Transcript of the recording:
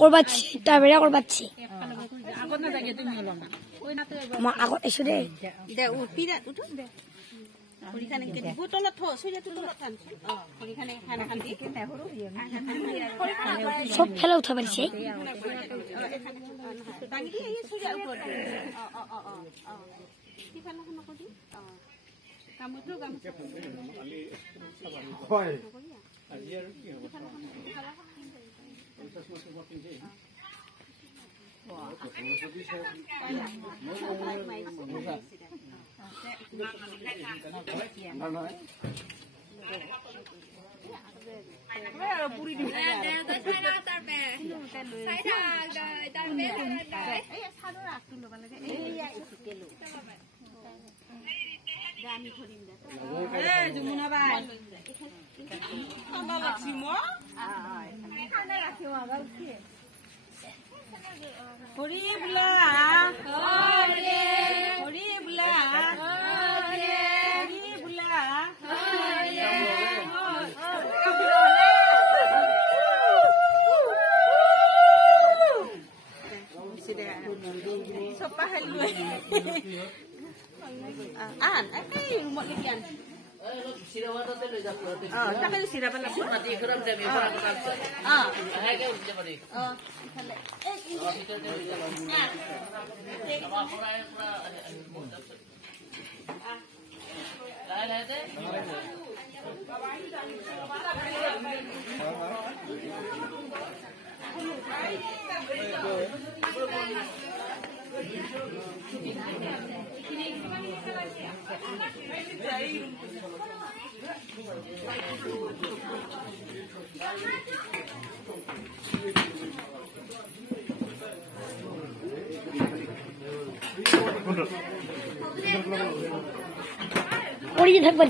করবাচ্ছি টাবেরা করবাচ্ছি মা আগত এসো দে দে উঠপিরা উঠো দে হরিখানে কে দিব তলত থ সইয়া তো তলত খান হরিখানে খানা খান দি কেন হরো সব ফেলে উঠা পারছে ডাঙ্গি এই সইয়া উপর কি খানা খানা করি কামুটো গামছা হয় আজি আর কি হবে হরি বুলা হরি বুলা হরি বুলা sopa halus an ai rumah ikan Sirawat tu le jap. tak ada sirapan apa Mati keram jam ini. Hai ke udah beri. Itu tu jalan. Apa orang lain ada? পড়িয়ে থাকবার